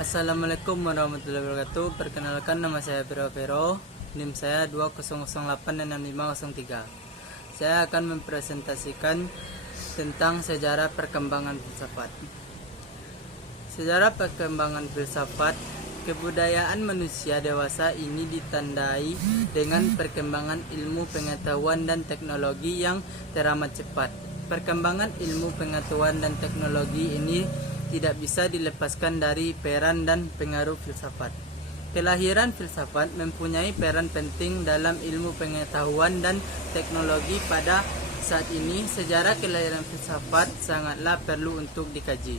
Assalamualaikum warahmatullahi wabarakatuh. Perkenalkan, nama saya Vero. NIM saya 20086503. Saya akan mempresentasikan tentang sejarah perkembangan filsafat. Sejarah perkembangan filsafat. Kebudayaan manusia dewasa ini ditandai dengan perkembangan ilmu pengetahuan dan teknologi yang teramat cepat. Perkembangan ilmu pengetahuan dan teknologi ini tidak bisa dilepaskan dari peran dan pengaruh filsafat. Kelahiran filsafat mempunyai peran penting dalam ilmu pengetahuan dan teknologi. Pada saat ini, sejarah kelahiran filsafat sangatlah perlu untuk dikaji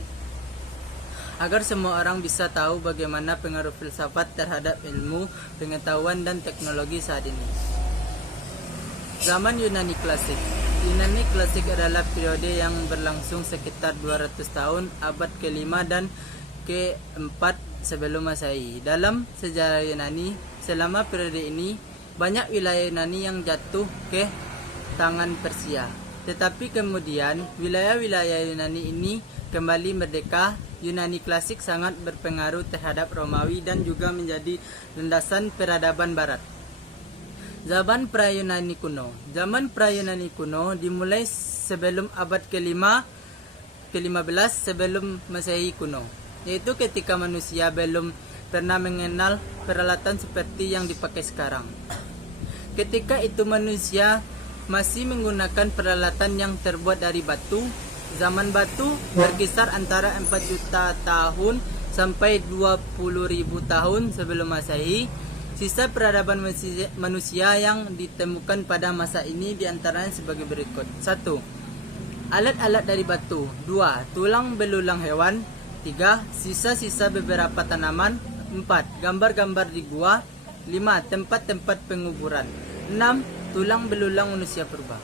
agar semua orang bisa tahu bagaimana pengaruh filsafat terhadap ilmu pengetahuan dan teknologi saat ini. Zaman Yunani Klasik. Yunani Klasik adalah periode yang berlangsung sekitar 200 tahun, abad ke-5 dan ke-4 sebelum Masehi. Dalam sejarah Yunani, selama periode ini, banyak wilayah Yunani yang jatuh ke tangan Persia. Tetapi kemudian, wilayah-wilayah Yunani ini kembali merdeka. Yunani Klasik sangat berpengaruh terhadap Romawi dan juga menjadi landasan peradaban Barat. Zaman pra-Yunani kuno. Zaman pra-Yunani kuno dimulai sebelum abad ke-15 sebelum Masehi kuno, yaitu ketika manusia belum pernah mengenal peralatan seperti yang dipakai sekarang. Ketika itu manusia masih menggunakan peralatan yang terbuat dari batu. Zaman batu berkisar antara 4 juta tahun sampai 20.000 tahun sebelum Masehi. Sisa peradaban manusia yang ditemukan pada masa ini diantaranya sebagai berikut. 1. Alat-alat dari batu. 2. Tulang belulang hewan. 3. Sisa-sisa beberapa tanaman. 4. Gambar-gambar di gua. 5. Tempat-tempat penguburan. 6. Tulang belulang manusia purba.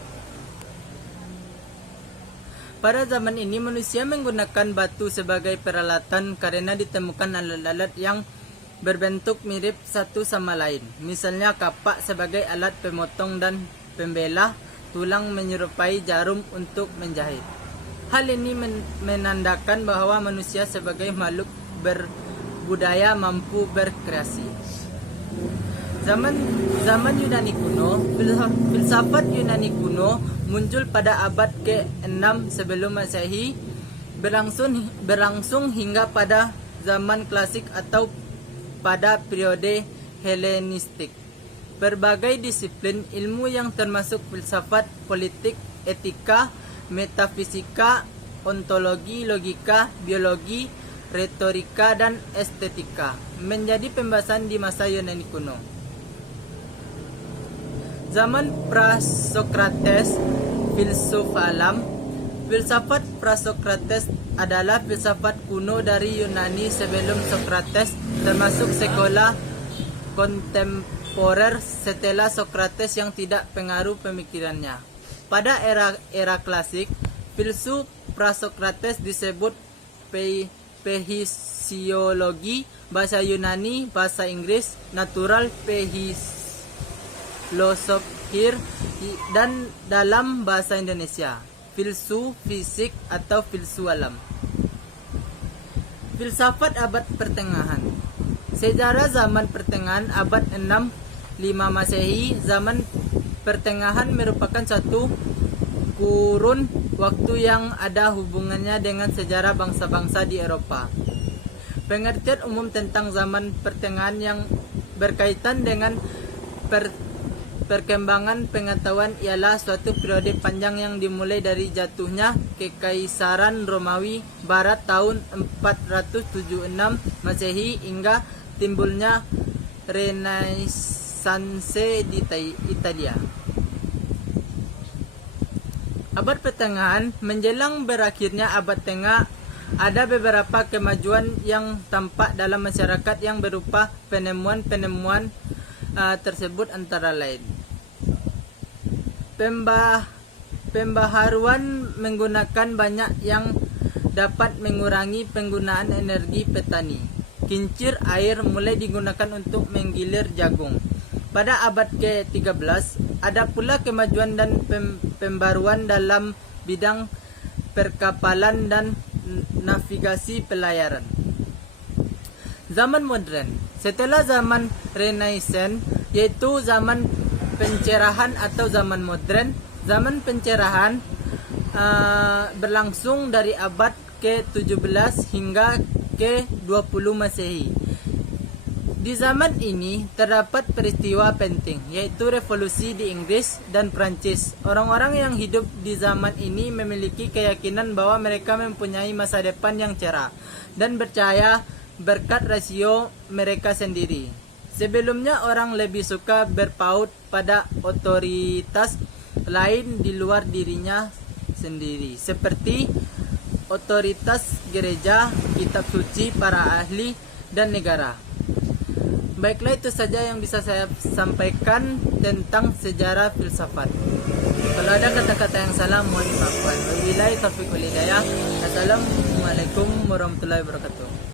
Pada zaman ini manusia menggunakan batu sebagai peralatan karena ditemukan alat-alat yang berbentuk mirip satu sama lain. Misalnya kapak sebagai alat pemotong dan pembelah, tulang menyerupai jarum untuk menjahit. Hal ini menandakan bahwa manusia sebagai makhluk berbudaya mampu berkreasi. Zaman Yunani kuno. Filsafat Yunani kuno muncul pada abad ke-6 sebelum Masehi, berlangsung hingga pada zaman klasik atau pada periode Helenistik. Berbagai disiplin ilmu yang termasuk filsafat, politik, etika, metafisika, ontologi, logika, biologi, retorika, dan estetika menjadi pembahasan di masa Yunani kuno. Zaman pra-Sokrates, filsuf alam. Filsafat pra-Sokrates adalah filsafat kuno dari Yunani sebelum Sokrates, termasuk sekolah kontemporer setelah Sokrates yang tidak pengaruh pemikirannya. Pada era klasik, filsuf pra-Sokrates disebut phisiologi, bahasa Yunani, bahasa Inggris, natural philosophy, dan dalam bahasa Indonesia, filsu fisik atau filsu alam. Filsafat abad pertengahan. Sejarah zaman pertengahan abad 6-5 Masehi. Zaman pertengahan merupakan satu kurun waktu yang ada hubungannya dengan sejarah bangsa-bangsa di Eropa. Pengertian umum tentang zaman pertengahan yang berkaitan dengan perkembangan pengetahuan ialah suatu periode panjang yang dimulai dari jatuhnya Kekaisaran Romawi Barat tahun 476 Masehi hingga timbulnya Renaissance di Italia. Abad pertengahan menjelang berakhirnya abad tengah, ada beberapa kemajuan yang tampak dalam masyarakat yang berupa penemuan-penemuan tersebut antara lain: pembaharuan menggunakan banyak yang dapat mengurangi penggunaan energi petani. Kincir air mulai digunakan untuk menggilir jagung. Pada abad ke-13, ada pula kemajuan dan pembaruan dalam bidang perkapalan dan navigasi pelayaran. Zaman modern. Setelah zaman Renaissance, yaitu zaman pencerahan atau zaman modern, zaman pencerahan berlangsung dari abad ke-17 hingga ke-20 Masehi. Di zaman ini terdapat peristiwa penting, yaitu revolusi di Inggris dan Prancis. Orang-orang yang hidup di zaman ini memiliki keyakinan bahwa mereka mempunyai masa depan yang cerah dan percaya berkat rasio mereka sendiri. Sebelumnya orang lebih suka berpaut pada otoritas lain di luar dirinya sendiri, seperti otoritas gereja, kitab suci, para ahli, dan negara. Baiklah, itu saja yang bisa saya sampaikan tentang sejarah filsafat. Kalau ada kata-kata yang salah, mohon dimaafkan. Wabillahi taufiq wal hidayah. Assalamualaikum warahmatullahi wabarakatuh.